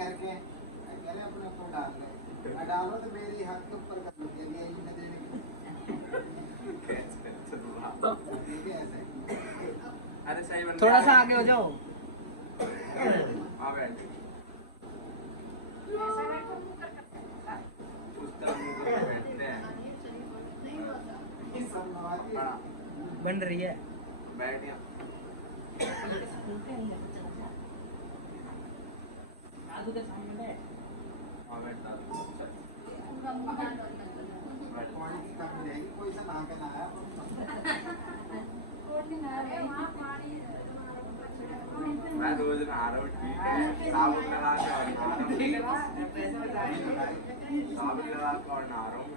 करके कह रहे अपने ऊपर डाल ले, मैं डालो तो मेरी हाथ के ऊपर कर लो, ये नहीं न देने की। ठीक है ऐसे। अरे सही बन थोड़ा सा आगे हो जाओ। हाँ बैठ उस तरह मुंह करके बैठते हैं। बन रही है। बैठ गया दादू के सामने बैठ। हाँ बैठता पानी की कमी रहेगी, कोई सा नहा के ना आया। मैं रोज नहा रहा हूँ, ठीक है, साबुन लगा के और नहा रहा हूँ, साबुन लगा के और नहा रहा हूँ।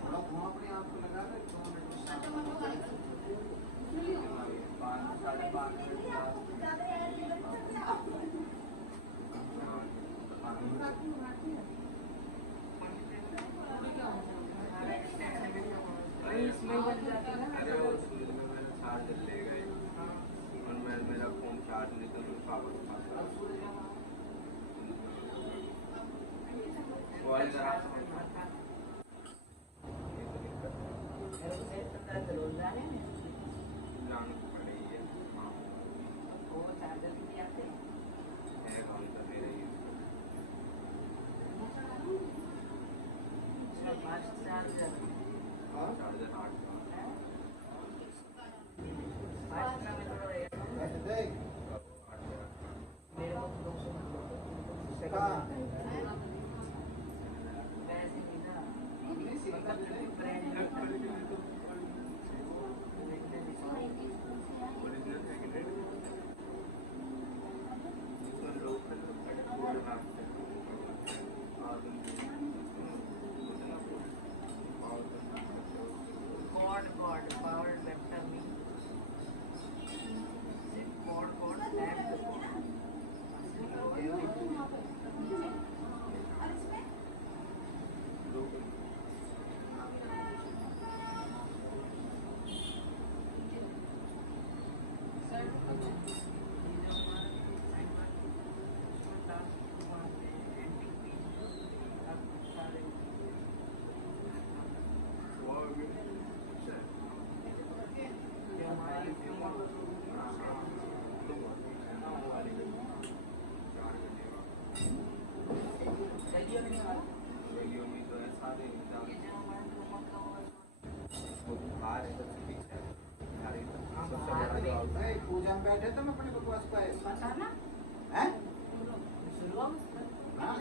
थोड़ा धुआं अपने आप को लगा ले, 2 मिनट में। 5 साढ़े 5 मिनट अरे वो स्कूल में मेरा चार्जर ले गए और मेरा फोन चार्ज नहीं था, तो पापा के पास कॉल करा जाने को पड़ेगी है। हाँ वो चार्जर भी आते हैं। मेरे कौन सा मेरा ही चार्जर चार्जर 8 ऐसे देख। मेरे को 200 हाँ। वैसे नहीं ना, अपनी सिंगल ले। ब्रांड ओरिजिनल सेकंड हैंड इसमें लोकल पूरा नाम से और God powered vector me. God and the God. पूजा में बैठे तुम अपने बकवास पे हैं? हाँ?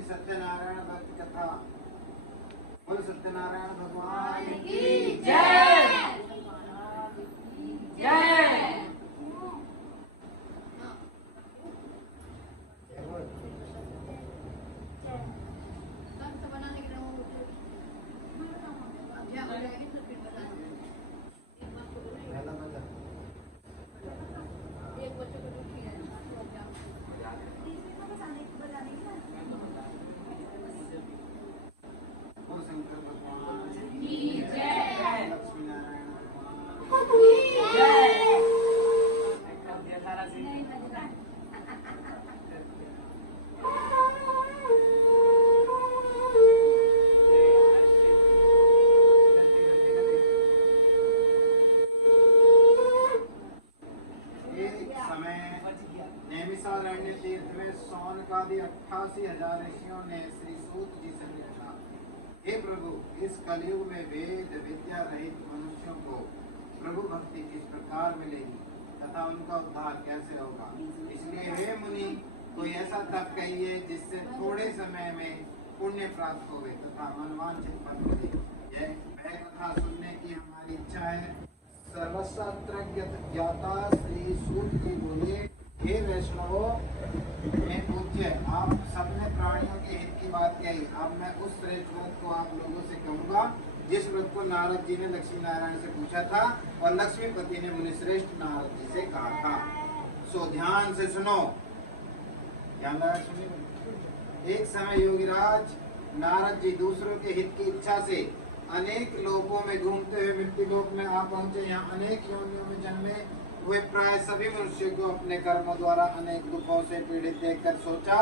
श्री सत्यनारायण व्रत कथा। बोल सत्यनारायण भगवान की जय। जय। बोल शंकर भगवान की जय। लक्ष्मी नारायण भगवान जय। कर दिया सारा सीन। एक समय नैमिषारण्य तीर्थ में सौनकादि 88,000 ऋषियों ने श्री सूत जी से पूछा, हे प्रभु, इस कलयुग में वेद विद्या रहित मनुष्यों को प्रभु भक्ति किस प्रकार मिलेगी तथा उनका उद्धार कैसे होगा? इसलिए हे मुनि, कोई ऐसा तप कहिए जिससे थोड़े समय में पुण्य प्राप्त होवे तथा मनवांछित फल मिले। यह कथा सुनने की हमारी इच्छा है। सर्वशास्त्र ज्ञाता श्री सूत जी बोले, हे वैष्णवों, मैं पूज्य, आप सबने प्राणियों के हित की बात कही। अब मैं उस श्रेष्ठ व्रत को आप लोगों से कहूंगा जिस व्रत को नारद जी ने लक्ष्मी नारायण से पूछा था और लक्ष्मीपति ने मुनि श्रेष्ठ नारद जी से कहा था। सो ध्यान से सुनो। ध्यान लगा सुनिए। एक समय योगीराज नारद जी दूसरों के हित की इच्छा से अनेक लोकों में घूमते हुए मृत्यु लोक में आ पहुंचे। यहाँ अनेक योनियों में जन्मे हुए प्राय सभी मनुष्य को अपने कर्मों द्वारा अनेक दुखों से पीड़ित देखकर सोचा,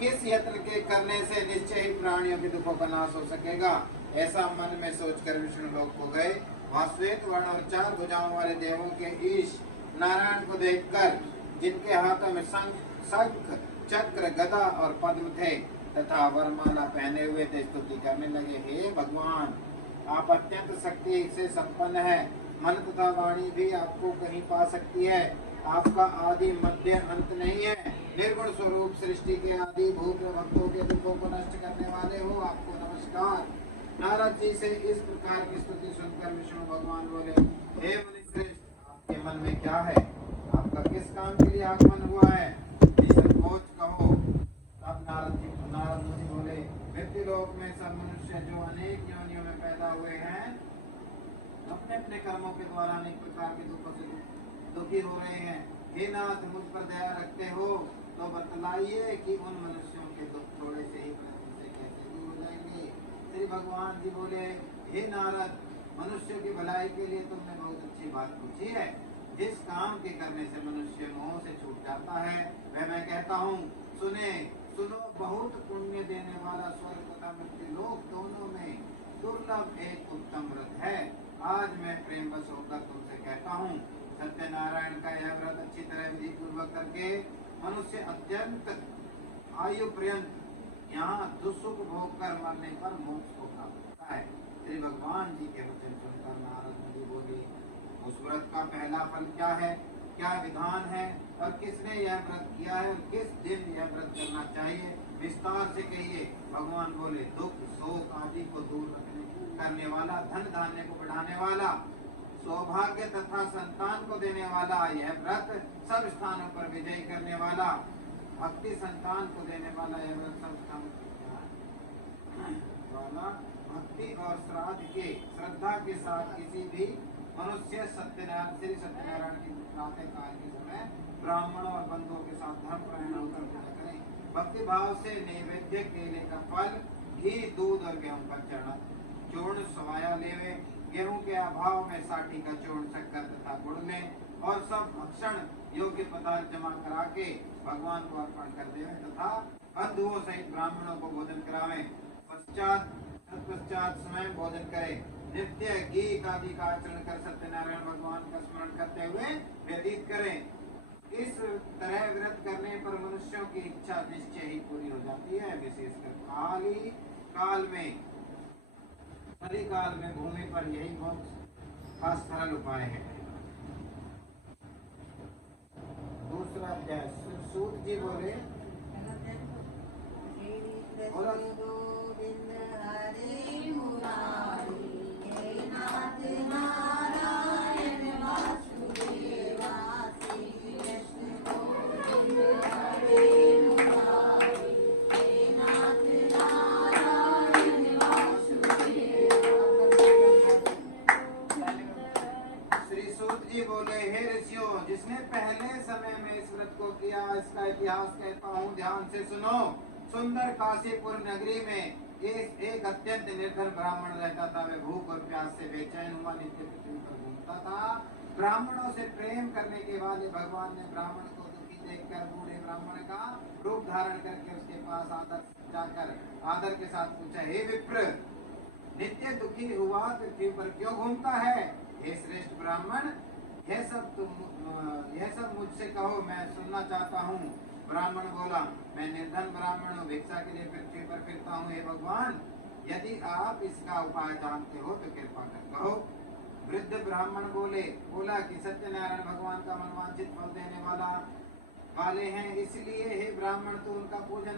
किस यत्न के करने से निश्चय ही प्राणियों के दुखों का नाश हो सकेगा। ऐसा मन में सोचकर विष्णु लोक को गए। वहाँ श्वेत वर्ण और 4 भुजाओं वाले देवों के ईश नारायण को देखकर, जिनके हाथों में शंख चक्र गदा और पद्म थे तथा वरमाला पहने हुए थे, स्तुति करने लगे, हे भगवान, आप अत्यंत शक्ति से संपन्न है। मन तथा वाणी भी आपको कहीं पा सकती है। आपका आदि मध्य अंत नहीं है। निर्गुण स्वरूप सृष्टि के आदि भूत भक्तों के दुखों को नष्ट करने वाले हो, आपको नमस्कार। नारद जी से इस प्रकार की स्तुति सुनकर विष्णु भगवान बोले, हे मुनिश्रेष्ठ, आपके मन में क्या है? आपका किस काम के लिए आगमन हुआ है? निसंकोच कहो। तब नारद मुनि बोले, मृत्यु लोक में सब मनुष्य जो अनेक योनियों में पैदा हुए हैं, अपने अपने कर्मों के द्वारा अनेक प्रकार के दुखों से दुखी हो रहे हैं। हे नाथ, मुझ पर दया रखते हो तो बतलाइए कि उन मनुष्यों के दुख थोड़े से ही मृत्यु से कैसे दूर हो जाएंगे। श्री भगवान जी बोले, हे नारद, मनुष्य की भलाई के लिए तुमने बहुत अच्छी बात पूछी है। जिस काम के करने से मनुष्य मोह से छूट जाता है, वह मैं कहता हूँ, सुनो। बहुत पुण्य देने वाला स्वर्ग तथा मृत्यु लोक दोनों में दुर्लभ एक उत्तम व्रत है। आज मैं प्रेम बस होकर तुमसे कहता हूँ, सत्यनारायण का यह व्रत अच्छी तरह विधि पूर्वक करके मनुष्य अत्यंत आयु पर्यंत यहाँ दुसुख भोग कर मरने पर मोक्ष को प्राप्त होता है। श्री भगवान जी के वचन सुनकर नारद मुनि बोले, उस व्रत का पहला फल क्या है, क्या विधान है और किसने यह व्रत किया है और किस दिन यह व्रत करना चाहिए, विस्तार से कहिए। भगवान बोले, दुख शोक आदि को दूर करने वाला, धन धान्य को बढ़ाने वाला, सौभाग्य तथा संतान को देने वाला यह व्रत, सब स्थानों पर विजय करने वाला, भक्ति संतान को देने वाला यह व्रत, सब स्थानों वाला, भक्ति और श्राद्ध के श्रद्धा के साथ किसी भी मनुष्य श्री सत्यनारायण की प्रातः काल के समय ब्राह्मणों और बंधुओं के साथ धर्म प्राण होकर पूजा करें। भक्ति भाव से नैवेद्य केले का फल, घी, दूध और गेहूं का चूर्ण सवाया लेवे। गेहूं के अभाव में साठी का चूर्ण, शक्कर तथा गुड़ लें और सब भक्षण योग्य पदार्थ जमा करा के भगवान को अर्पण कर देवे तथा बंधुओं सहित ब्राह्मणों को भोजन करावें। तत्पश्चात स्वयं भोजन करें। नित्य गीत आदि का आचरण कर सत्यनारायण भगवान का स्मरण करते हुए व्यतीत करें। इस तरह व्रत करने पर मनुष्यों की इच्छा निश्चय ही पूरी हो जाती है। विशेषकर कलिकाल में भूमि पर यही बहुत खास सरल उपाय है। दूसरा अध्याय। सूत जी बोले, कृष्ण गोविंद हरे मुरारी, हे नाथ नारायण वासुदेवा, श्री कृष्ण गोविंद हरे मुरारी, हे नाथ नारायण वासुदेवा। श्री सूत जी बोले, हे ऋषियों, जिसने पहले समय में इस व्रत को किया, इसका इतिहास कहता हूँ, ध्यान से सुनो। सुंदर काशीपुर नगरी में एक अत्यंत निर्धन ब्राह्मण रहता था। वह भूख और प्यास से बेचैन हुआ नित्य पृथ्वी पर घूमता था। ब्राह्मणों से प्रेम करने के वाले भगवान ने ब्राह्मण को दुखी देखकर बूढ़े ब्राह्मण का रूप धारण करके उसके पास आदर के साथ पूछा, हे विप्र, नित्य दुखी हुआ पृथ्वी पर क्यों घूमता है? हे श्रेष्ठ ब्राह्मण, यह सब मुझसे कहो, मैं सुनना चाहता हूँ। ब्राह्मण बोला, मैं निर्धन ब्राह्मण हूँ, भिक्षा के लिए पृथ्वी पर फिरता हूँ। हे भगवान, यदि आप इसका उपाय जानते हो तो कृपा कर कहो। वृद्ध ब्राह्मण बोला कि सत्यनारायण भगवान का मनवांछित फल देने वाले हैं, इसलिए हे ब्राह्मण, तू उनका पूजन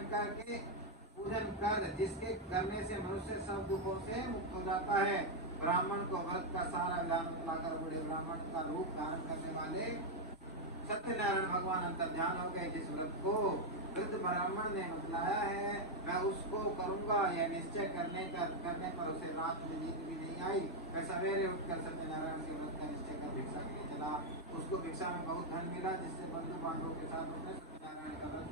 कर, जिसके करने से मनुष्य सब दुखों से मुक्त हो जाता है। ब्राह्मण को व्रत का सारा विधान बतलाकर बूढ़े ब्राह्मण का रूप धारण करने वाले सत्यनारायण भगवान अंतर्ध्यान हो गए। जिस व्रत को वृद्ध ब्राह्मण ने बतलाया है, मैं उसको करूंगा, यह निश्चय करने पर उसे रात में नींद भी नहीं आई। मैं सवेरे उठकर सत्यनारायण के व्रत का निश्चय कर भिक्षा के लिए चला। उसको भिक्षा में बहुत धन मिला, जिससे बंधु बांधवों के साथ उसने सत्यनारायण का व्रत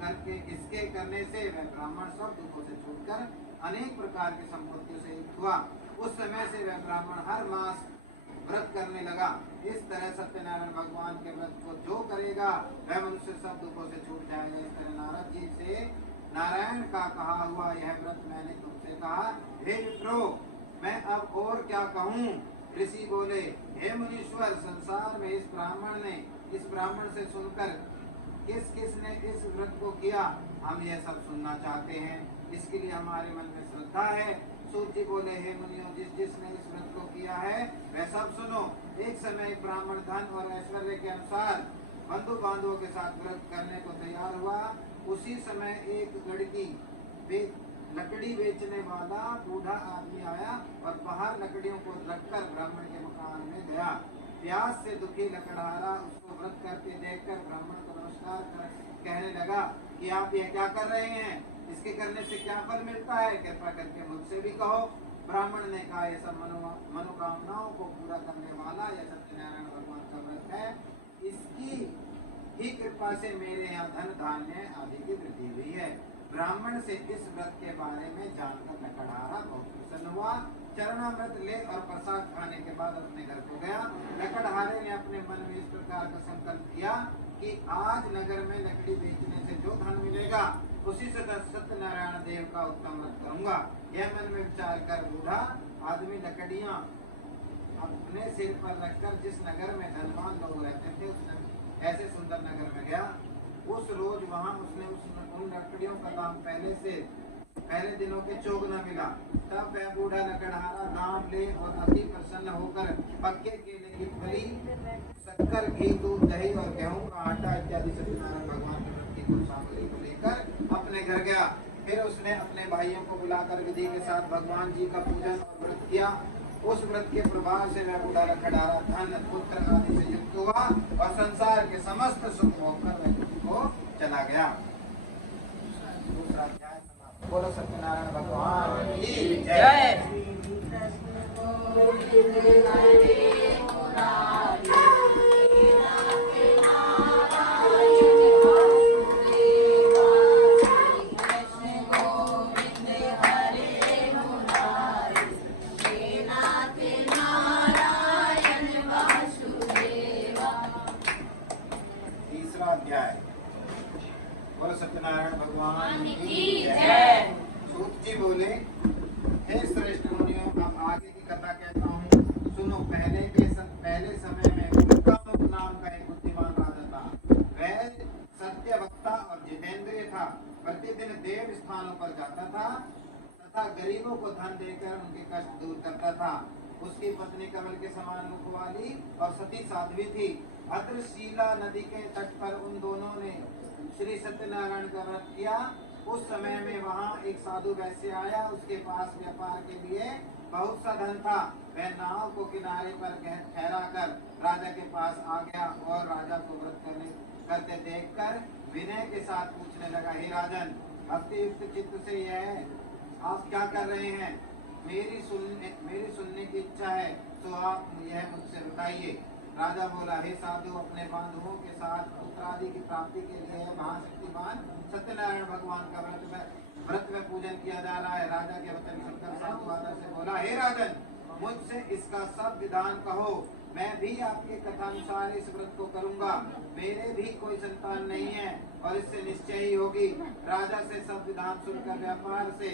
करके इसके करने से वह ब्राह्मण सब दुखों से छूटकर अनेक प्रकार की संपत्तियों से युक्त हुआ। उस समय से वह ब्राह्मण हर मास व्रत करने लगा। इस तरह सत्यनारायण भगवान के व्रत को जो करेगा वह मनुष्य सब दुखों से छूट जाएगा। इस तरह नारद जी से नारायण का कहा हुआ यह व्रत मैंने तुमसे कहा। हे विप्रो, मैं अब और क्या कहूँ? ऋषि बोले, हे मुनीश्वर, संसार में इस ब्राह्मण से सुनकर किस ने इस व्रत को किया, हम यह सब सुनना चाहते हैं। इसके लिए हमारे मन में श्रद्धा है। सूत जी बोले, हे मुनियों, जिसने इस व्रत को किया है वह सब सुनो। एक समय एक ब्राह्मण धन और ऐश्वर्य के अनुसार बंधु बांधवों के साथ व्रत करने को तैयार हुआ। उसी समय एक लकड़ी बेचने वाला बूढ़ा आदमी आया और बाहर लकड़ियों को रखकर ब्राह्मण के मकान में गया। प्यास से दुखी लकड़हारा उसको व्रत करते देखकर ब्राह्मण को नमस्कार कहने लगा कि आप यह क्या कर रहे हैं? इसके करने से क्या फल मिलता है? कृपा करके मुझसे भी कहो। ब्राह्मण ने कहा, यह सब मनोकामनाओं को पूरा करने वाला यह सत्यनारायण भगवान का व्रत है। इसकी ही कृपा से मेरे यहाँ धन धान्य आदि की वृद्धि हुई है। ब्राह्मण से इस व्रत के बारे में जानकर लकड़हारा बहुत प्रसन्न हुआ। चरणामृत ले और प्रसाद खाने के बाद अपने घर को गया। लकड़हारे ने अपने मन में इस प्रकार का संकल्प किया कि आज नगर में लकड़ी बेचने से जो धन मिलेगा उसी से सत्यनारायण देव का उत्तम व्रत करूंगा। यह मन में विचार कर बूढ़ा आदमी लकड़ियां अपने सिर पर रखकर जिस नगर में धनवान लोग रहते थे उस ऐसे सुंदर नगर में गया। उस रोज वहां उसने उन लकड़ियों का दाम पहले दिनों के चौगुना मिला। तब वह बूढ़ा लकड़हारा दाम ले और अति प्रसन्न होकर पक्के केले की फली, शक्कर, घी, दूध, दही और गेहूं का आटा इत्यादि सत्यनारायण भगवान के व्रत की कुल सामग्री को लेकर अपने घर गया। फिर उसने अपने भाइयों को बुलाकर विधि के साथ भगवान जी का पूजन और व्रत किया। उस व्रत के प्रभाव से वह बूढ़ा लकड़हारा धन, पुत्र आदि से युक्त हुआ और संसार के समस्त सुख भोगकर वह दुखी को चला गया। दूसरा अध्याय समाप्त। बोलो सत्यनारायण भगवान की जय। बोलो सत्यनारायण भगवान की जय। सूत जी बोले, हे श्रेष्ठ मुनियों, अब आगे की कथा कहता हूँ, सुनो। पहले समय में मुक्तामुख नाम का एक बुद्धिमान राजा था। वह सत्य वक्ता और जितेंद्रिय था। प्रतिदिन देव स्थानों पर जाता था तथा गरीबों को धन देकर उनके कष्ट दूर करता था। उसकी पत्नी कमल के समान मुख वाली और सती साध्वी थी। भद्रशीला नदी के तट पर उन दोनों ने श्री सत्यनारायण का व्रत किया। उस समय में वहाँ एक साधु वैश्य आया, उसके पास व्यापार के लिए बहुत सा धन था। वह नाव को किनारे पर ठहरा कर राजा के पास आ गया और राजा को व्रत करते देखकर विनय के साथ पूछने लगा, हे राजन, भक्ति युक्त चित्त से यह आप क्या कर रहे हैं? मेरी सुनने की इच्छा है, तो आप यह मुझसे बताइए। राजा बोला, हे साधु, अपने बांधुओं के साथ पुत्रादि की प्राप्ति के लिए महाशक्तिमान सत्यनारायण भगवान का व्रत में पूजन किया जा रहा है। राजा के वचन सुनकर साधु आदर से बोला, हे राजन, मुझसे इसका सब विधान कहो, मैं भी आपके कथानुसार इस व्रत को करूंगा। मेरे भी कोई संतान नहीं है और इससे निश्चय ही होगी। राजा से सब विधान सुनकर व्यापार से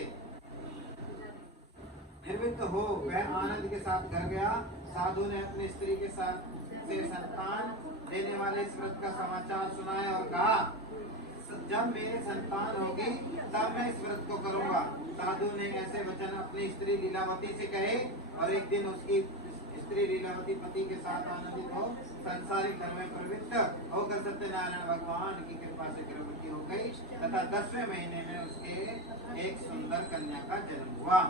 निर्वृत्त हो वह आनंद के साथ घर गया। साधु ने अपनी स्त्री के साथ से संतान देने वाले इस व्रत का समाचार सुनाया और कहा, जब मेरी संतान होगी तब मैं इस व्रत को करूंगा। साधु ने ऐसे वचन अपनी स्त्री लीलावती से कहे और एक दिन उसकी स्त्री लीलावती पति के साथ आनंदित हो संसारिक धर्म में प्रवृत्त होकर सत्यनारायण भगवान की कृपा से गर्भवती हो गई तथा 10वें महीने में उसके एक सुंदर कन्या का जन्म हुआ।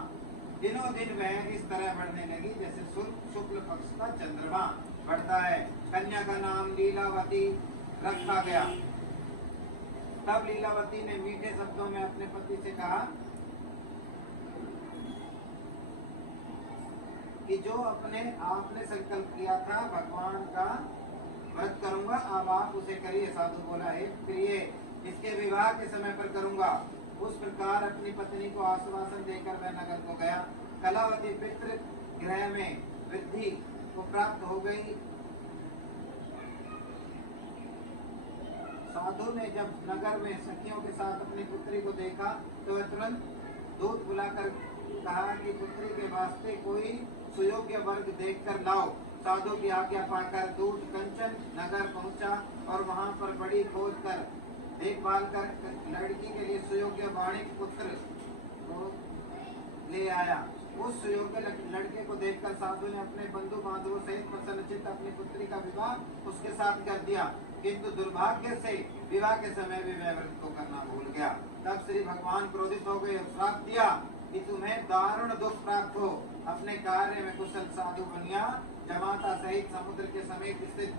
दिनों दिन वह इस तरह बढ़ने लगी जैसे शुक्ल पक्ष का चंद्रमा बढ़ता है। कन्या का नाम लीलावती रखा गया। तब लीलावती ने मीठे शब्दों में अपने पति से कहा कि जो आपने संकल्प किया था भगवान का व्रत करूंगा, अब आप उसे करिए। साधु बोला, हे प्रिय, इसके विवाह के समय पर करूंगा। उस प्रकार अपनी पत्नी को आश्वासन देकर वह नगर को गया। कलावती पितृ गृह में वृद्धि को प्राप्त हो गई। साधु ने जब नगर में सखियों के साथ अपनी पुत्री को देखा तो वह तुरंत दूत बुलाकर कहा कि पुत्री के वास्ते कोई सुयोग्य वर्ग देखकर लाओ। साधु की आज्ञा पाकर दूत कंचन नगर पहुंचा और वहां पर बड़ी खोज कर देखभाल कर लड़की के लिए सुयोग्य वाणिक पुत्र को ले आया। उस सुयोग्य लड़के को देखकर साधु ने अपने बंधु बांधवों सहित प्रसन्नचित्त अपनी पुत्री का विवाह उसके साथ कर दिया, किंतु दुर्भाग्य से विवाह के समय भी वह व्रत को करना भूल गया। तब श्री भगवान क्रोधित हो गए और श्राप दिया कि तुम्हें दारुण दुख प्राप्त हो। अपने कार्य में कुशल साधु बनिया जमाता सहित समुद्र के समीप स्थित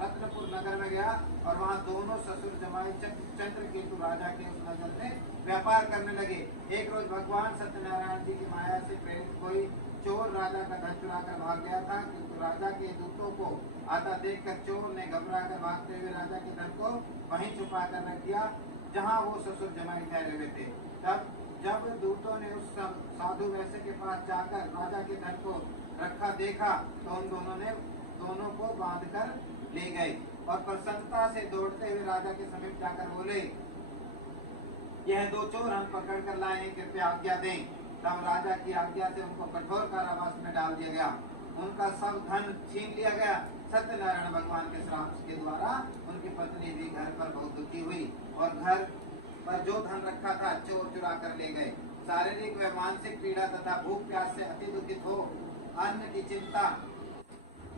रत्नपुर नगर में गया और वहाँ दोनों ससुर जमाई चंद्रकेतु राजा के उस नगर में व्यापार करने लगे। एक रोज भगवान सत्यनारायण जी की माया से प्रेरित कोई चोर राजा का धन चुरा कर भाग गया था, किंतु राजा के दूतों को आता देखकर चोर ने घबरा कर भागते हुए राजा के धन को वहीं छुपा कर रख दिया जहाँ वो ससुर जमाई ठहरे हुए थे। तब जब दूतों ने उस साधु वैश्य के पास जाकर राजा के धन को रखा देखा तो उन दोनों को बांध कर ले गए और प्रसन्नता से दौड़ते हुए राजा के समीप जाकर बोले, यह दो चोर हम पकड़ कर लाए हैं, कृपया आज्ञा दें। तब राजा की आज्ञा से उनको कठोर कारावास में डाल दिया गया। उनका सब धन छीन लिया गया। सत्यनारायण भगवान के श्राप के द्वारा उनकी पत्नी भी घर पर बहुत दुखी हुई और घर पर जो धन रखा था चोर चुरा कर ले गए। शारीरिक व मानसिक पीड़ा तथा भूख प्यास से अति दुखित हो अन्न की चिंता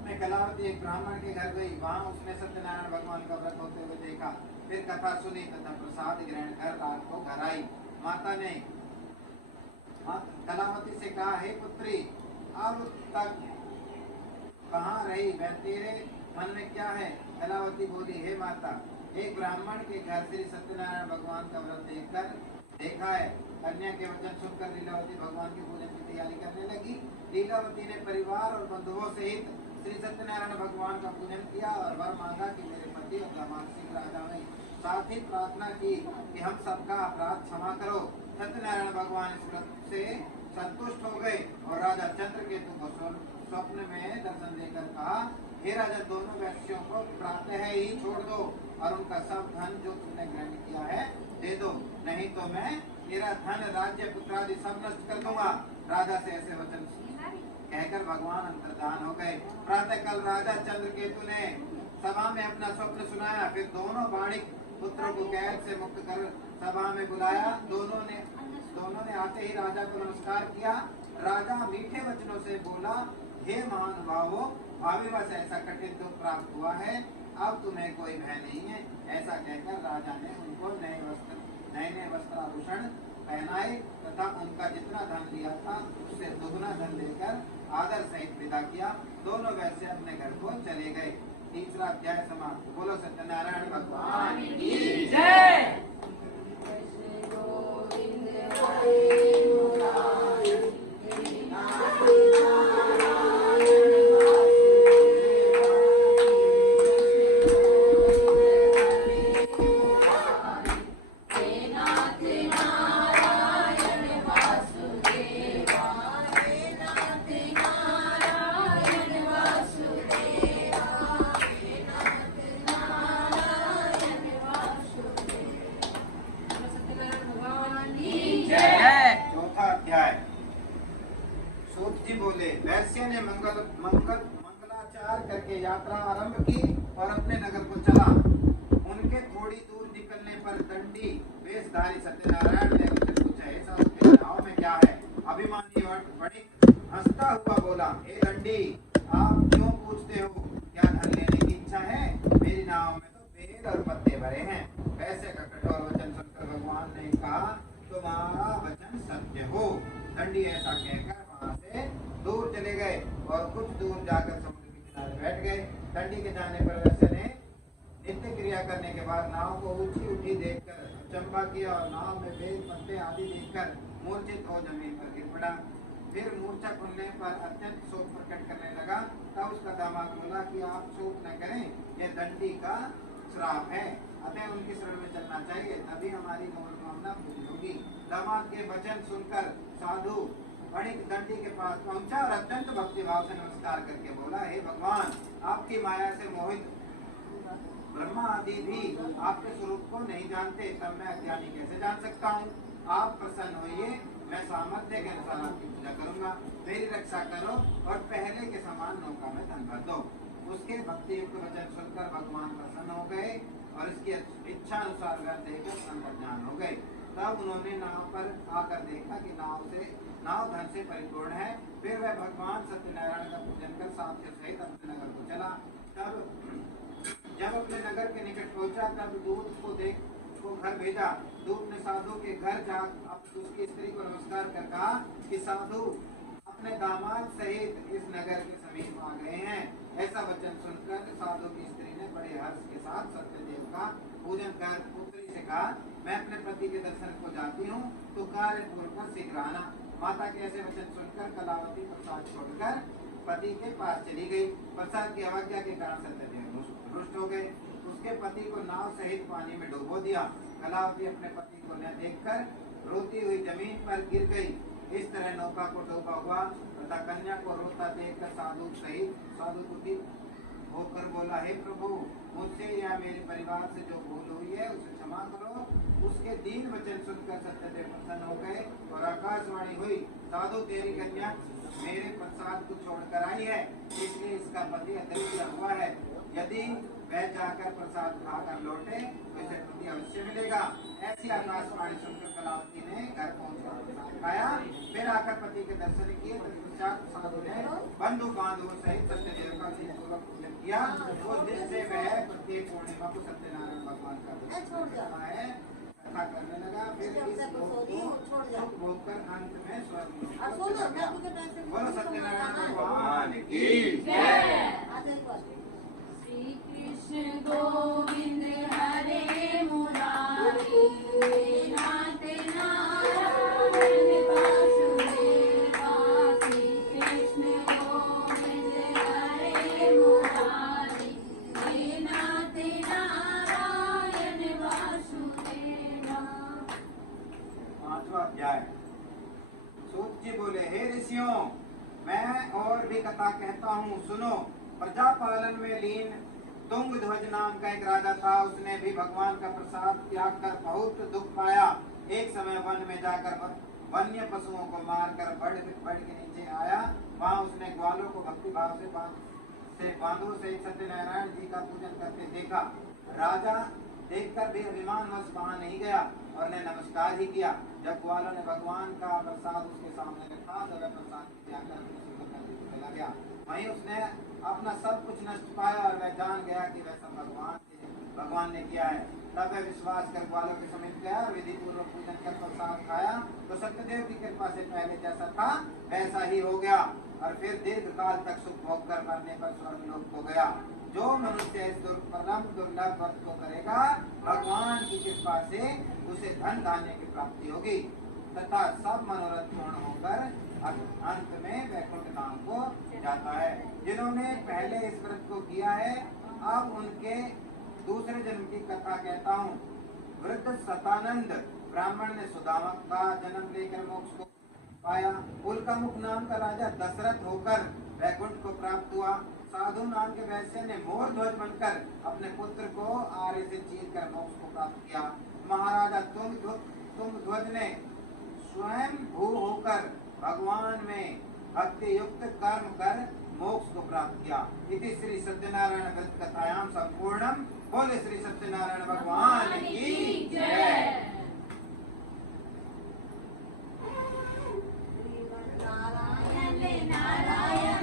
में कलावती एक ब्राह्मण के घर गई। वहाँ उसने सत्यनारायण भगवान का व्रत होते हुए देखा। फिर कथा सुनी तथा प्रसाद ग्रहण कर रात को घर आई। माता ने कलावती से कहा, हे पुत्री, अब तक कहाँ रही? वह तेरे मन में क्या है? कलावती बोली, हे माता, एक ब्राह्मण के घर श्री सत्यनारायण भगवान का व्रत देखा है। कन्या के वचन सुनकर लीलावती भगवान के पूजन की तैयारी करने लगी। लीलावती ने परिवार और बंधुओं सहित श्री सत्यनारायण भगवान का पूजन किया और वर मांगा कि मेरे पति और दामाद शीघ्र आ जाएं। साथ ही प्रार्थना की कि हम सबका अपराध क्षमा करो। सत्यनारायण भगवान इस व्रत से संतुष्ट हो गए और राजा चंद्रकेतु को स्वप्न में दर्शन देकर कहा, हे राजा, दोनों वैश्यों को प्रातः ही छोड़ दो और उनका सब धन जो तुमने ग्रहण किया है दे दो, नहीं तो मैं तेरा धन राज्य पुत्रादि सब नष्ट कर दूंगा। राजा से ऐसे वचन कहकर भगवान अंतर्धान हो गए। प्रातः कल राजा चंद्रकेतु ने सभा में अपना स्वप्न सुनाया। फिर दोनों वाणिक पुत्रों को कैद से मुक्त कर सभा में बुलाया। दोनों ने आते ही राजा को नमस्कार किया। राजा मीठे वचनों से बोला, हे महानुभावों, भावीवश ऐसा कठिन दुख प्राप्त हुआ है, अब तुम्हें कोई भय नहीं है। ऐसा कहकर राजा ने उनको नए वस्त्र नए नए वस्त्राभूषण पहनाए तथा उनका जितना धन लिया था उससे दुगना धन लेकर आदर सहित विदा किया। दोनों वैसे अपने घर को चले गए। तीसरा अध्याय समाप्त। बोलो सत्यनारायण भगवान की जय। कृष्ण गोविंद हरे मुरारी हे नाथ नारायण वासुदेवा हे नाथ नारायण वासुदेवा हे नाथ नारायण वासुदेवा। सत्यनारायण भगवान की जय। चौथा अध्याय। सूत जी बोले, वैश्य ने मंगलाचार करके यात्रा आरंभ की और अपने नगर को चला। उनके थोड़ी दूर निकलने पर दंडी वेशधारी सत्यनारायण ने उनसे पूछा, हे साधु, तेरे नाव में क्या है? अभिमानी वणिक हंसता हुआ बोला, हे दंडी, आप क्यों पूछते हो? क्या धन लेने की इच्छा है? मेरी नाव में तो बेल और पत्ते भरे हैं। वैसे का कठोर वचन सुनकर भगवान ने कहा, तुम्हारा वचन सत्य हो। दंडी ऐसा कहकर वहां से दूर चले गए और कुछ दूर जाकर समुद्र के किनारे बैठ गए। दंडी के जाने पर वैसे ने नित्य क्रिया करने के बाद नाव को ऊंची उठी देखकर अचंभा किया और नाव में बेल पत्ते आदि देखकर मूर्छित हो जमीन पर गिर पड़ा। फिर मूर्छा खुलने पर अत्यंत शोक प्रकट करने लगा। तब उसका दामाद बोला कि आप शोक न करें, यह दंडी का श्राप है, अतः उनकी शरण में चलना चाहिए, तभी हमारी मनोकामना पूरी होगी। दामाद के वचन सुनकर साधु वणिक दंडी के पास पहुंचा और अत्यंत भक्ति भाव से नमस्कार करके बोला, हे भगवान, आपकी माया से मोहित ब्रह्मा आदि भी आपके स्वरूप को नहीं जानते, तब मैं अज्ञानी कैसे जान सकता हूँ? आप प्रसन्न होइए, मैं सामर्थ्य के अनुसार आपकी पूजा करूंगा। मेरी रक्षा करो और पहले के समान नौका में धन भर दो। उसके भक्ति युक्त वचन सुनकर भगवान प्रसन्न हो गए और इसकी इच्छा अनुसार वर देकर अंतर्ध्यान हो गए। तब उन्होंने नाव पर आकर देखा कि नाव धन से परिपूर्ण है। फिर वह भगवान सत्यनारायण का पूजन कर साध्य सहित अपने नगर को चला। तब जब अपने नगर के निकट पहुंचा तब दूत को घर भेजा। दूत ने साधु के घर जा उसकी स्त्री को नमस्कार कर कहा कि साधु अपने दामाद सहित इस नगर के समीप आ गए हैं। ऐसा वचन सुनकर साधु की स्त्री ने बड़े हर्ष के साथ सत्यदेव का पूजन कर पुत्री से कहा, मैं अपने पति के दर्शन को जाती हूँ, तो कार्य पूर्वक शीघ्र आना। माता के ऐसे वचन सुनकर कलावती प्रसाद छोड़कर पति के पास चली गई। प्रसाद की अवज्ञा के कारण सत्यदेव रुष्ट हो गए। उसके पति को नाव सहित पानी में डुबो दिया। कलावती अपने पति को न देखकर रोती हुई जमीन पर गिर गई। इस तरह नौका को डूबा हुआ तथा कन्या को रोता देखकर साधु कुपित होकर बोला, हे प्रभु, मुझसे या मेरे परिवार से जो भूल हुई है उसे क्षमा करो। उसके दीन वचन सुनकर सत्यदेव प्रसन्न हो गए और आकाशवाणी हुई, साधु, तेरी कन्या मेरे प्रसाद को छोड़कर आई है, इसलिए इसका पति अदृश्य हुआ है। यदि वह जाकर प्रसाद खाकर लौटे तो इसे पति अवश्य मिलेगा। ऐसी आकाशवाणी सुनकर कलावती ने घर पहुंचकर खाया। फिर आकर पति के दर्शन किए। तत्पश्चात साधु ने बंधु बांधवों सहित सत्यदेव का पूर्वक पूजन किया। उस दिन से वह प्रत्येक पूर्णिमा को सत्यनारायण भगवान का करता है, कथा करने लगा। फिर इस सुख भोग कर अंत में स्वर्ग में चला गया। बोलो सत्यनारायण भगवान की जय। श्री कृष्ण गोविंद हरे मुरारी हे नाथ नारायण वासुदेवा। श्री कृष्ण गोविंद हरे मुरारी हे नाथ नारायण वासुदेवा। पांचवा अध्याय। सूत जी बोले, हे ऋषियों, मैं और भी कथा कहता हूँ, सुनो। प्रजा पालन में लीन तुंग ध्वज नाम का एक राजा था। उसने भी भगवान का प्रसाद त्याग कर बहुत दुख पाया। एक समय वन में जाकर वन्य पशुओं को मारकर बढ़ के नीचे आया। वहां उसने ग्वालों को भक्ति भाव से बांधों से सत्यनारायण जी का पूजन करते देखा। राजा देखकर भी अभिमानवश वहां नहीं गया और ने नमस्कार ही किया। जब ग्वालों ने भगवान का प्रसाद उसके सामने रखा तो वह प्रसाद त्याग कर चला गया। वहीं उसने अपना सब कुछ नष्ट पाया और वह जान गया कि वह सब भगवान ने किया है। तब वह विश्वास कर वालों के समीप गया और विधि पूर्वक पूजन कर प्रसाद खाया तो सत्यदेव की कृपा से पहले जैसा था वैसा ही हो गया और फिर दीर्घ काल तक सुख भोग कर मरने पर स्वर्गलोक को गया। जो मनुष्य इस परम दुर्लभ व्रत को करेगा भगवान की कृपा से उसे धन धान्य की प्राप्ति होगी तथा सब मनोरथ पूर्ण होकर अंत में वैकुंठ धाम को जाता है। जिन्होंने पहले इस व्रत को किया है अब उनके दूसरे जन्म की कथा कहता हूँ। वृद्ध सतानंद ब्राह्मण ने सुदामा का जन्म लेकर मोक्ष को पाया। उल्कामुख नाम का राजा दशरथ होकर वैकुंठ को प्राप्त हुआ। साधु नाम के वैश्य ने मोर ध्वज बनकर अपने पुत्र को आर्य से चीर कर मोक्ष को प्राप्त किया। महाराजा तुंग ध्वज ने स्वयं भू होकर भगवान में भक्ति युक्त कर्म कर मोक्ष को प्राप्त किया। इति श्री सत्यनारायण व्रत कथायाम संपूर्णम। बोले श्री सत्यनारायण भगवान की जय। नारायण नारायण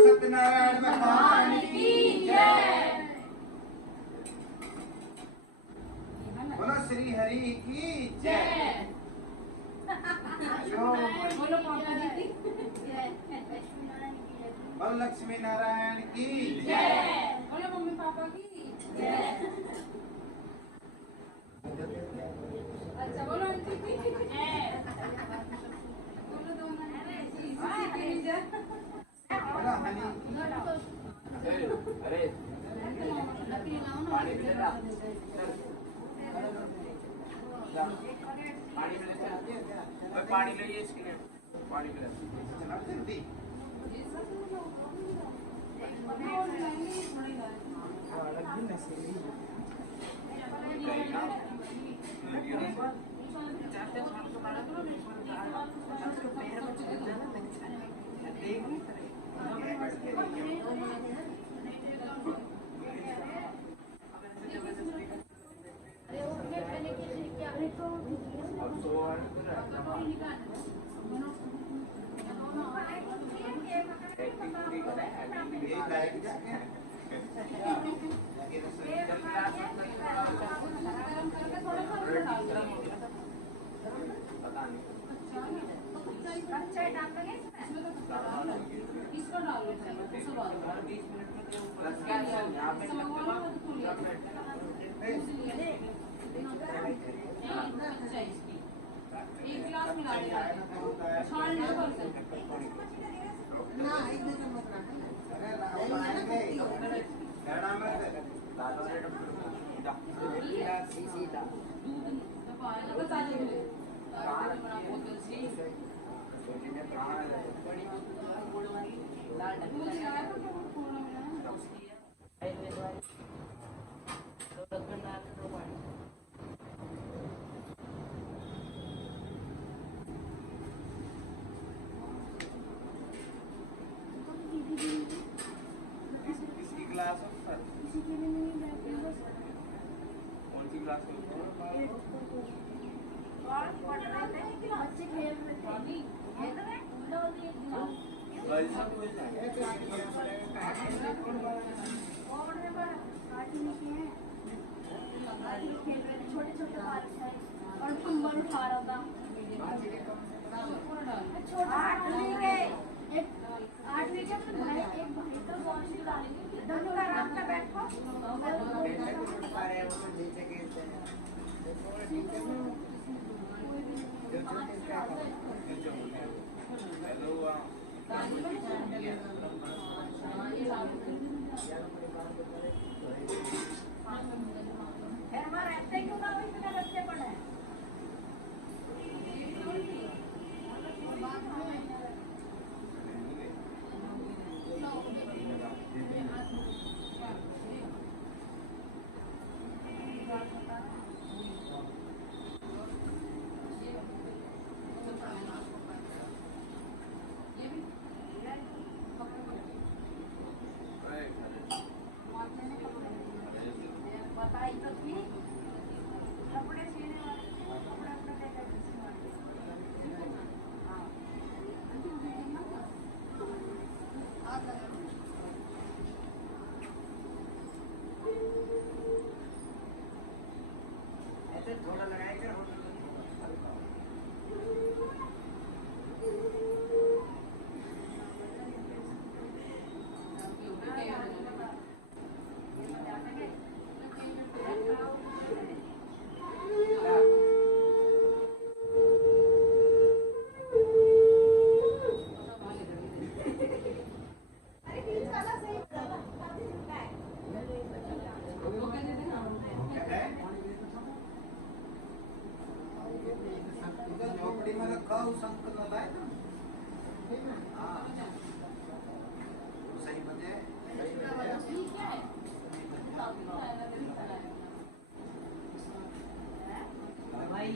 सत्यनारायण भगवान की जय। बोलो श्री हरि की जय। बोलो पापा जी की बोलो लक्ष्मी नारायण की जय। बोलो मम्मी पापा की जय। अच्छा बोलो आंटी की जय। बोलो दोनों की जय। बोलो हनी अरे पानी मिलेगा पानी मिलेगा पानी लीजिए इसके लिए पानी मिलेगा जल्दी पता नहीं इसको डाल लो उसको डाल लो 20 मिनट में यहाँ पे एक गिलास मिला देना छान लो ना इधर मत सीधा तो पानी बता दे बना बोतल सी बड़ी गुड़ वाली लाल दूध आया तो थोड़ा मिला उसकी है तो रखना डाल दो पानी किसकी क्लास है सर कौन सी क्लास है बच्चे खेल रहे थे छोटे छोटे बारिश है और कंबल उठा रहा था आठवीं के एक भाई एक भाई का बॉल डालेंगे दोनों का नाम का बैठो हेलो बैठते क्यों ना वही बिना बच्चे पड़े बताई तो थी कपड़े सीने वाले कपड़े अपने लेकर सीने वाले हाँ ऐसे थोड़ा लगाएगा झोपड़ी में रखा संक नलाय ना हाँ सही बजे भाई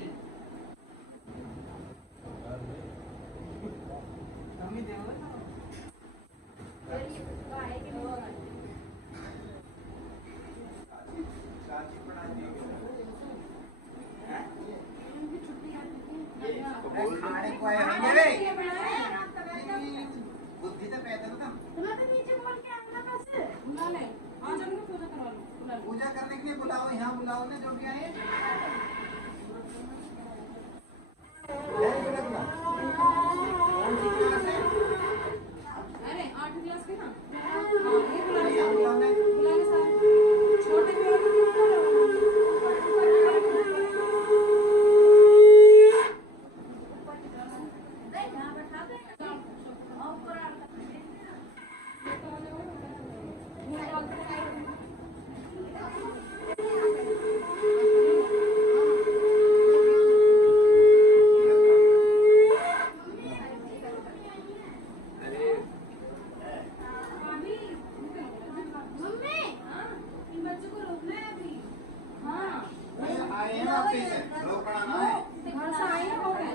कमी देव चाची पढ़ाती खाने को आए होंगे रे बुद्धि तो पैदल था तुम्हें तो नीचे बोल के आना कैसे बुला ले आज हमने पूजा करवा लो बुला लो पूजा करने के लिए बुलाओ यहाँ बुलाओ ना जो भी आए अरे 8 क्लास के ना हाँ ये बुला ले यहाँ बुलाओ बुला ले साहब छोटे भी यहाँ बैठा दे ऊपर अरे मम्मी इन बच्चों को रोकना है अभी हाँ आए हैं वापस से रोकना ना है घर से आए हो गए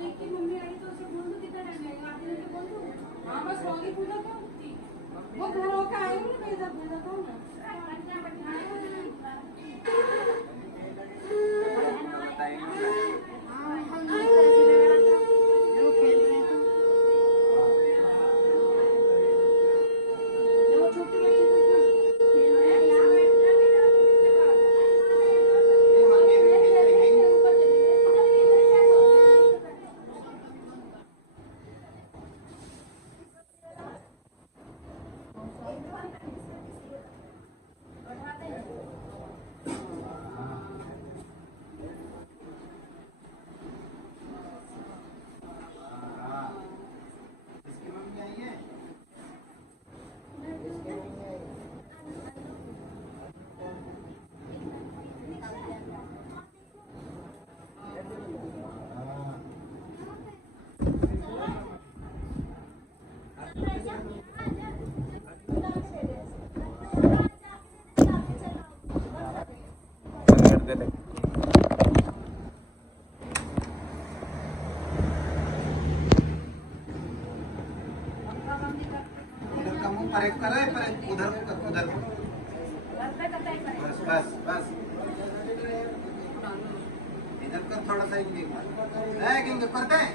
एक की मम्मी आई तो उसे बोल दो कितना टाइम लगेगा आप लोग बोल दो हाँ बस होगी पूजा तो वो घर होकर आएंगे ना भेजा भेजा तो ना इसकी मम्मी आई है उधर का मुंह पर एक करे पर उधर को कर उधर को बस बस बस इधर कर थोड़ा सा एक है कि करते हैं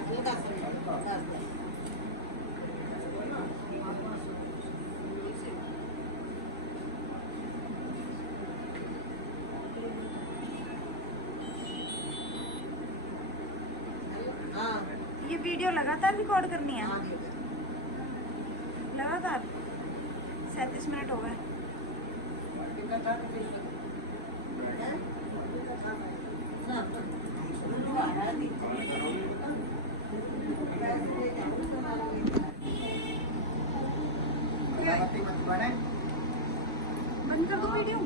ये वीडियो लगातार रिकॉर्ड करनी है लगातार 37 मिनट हो गए बंद कर दो वीडियो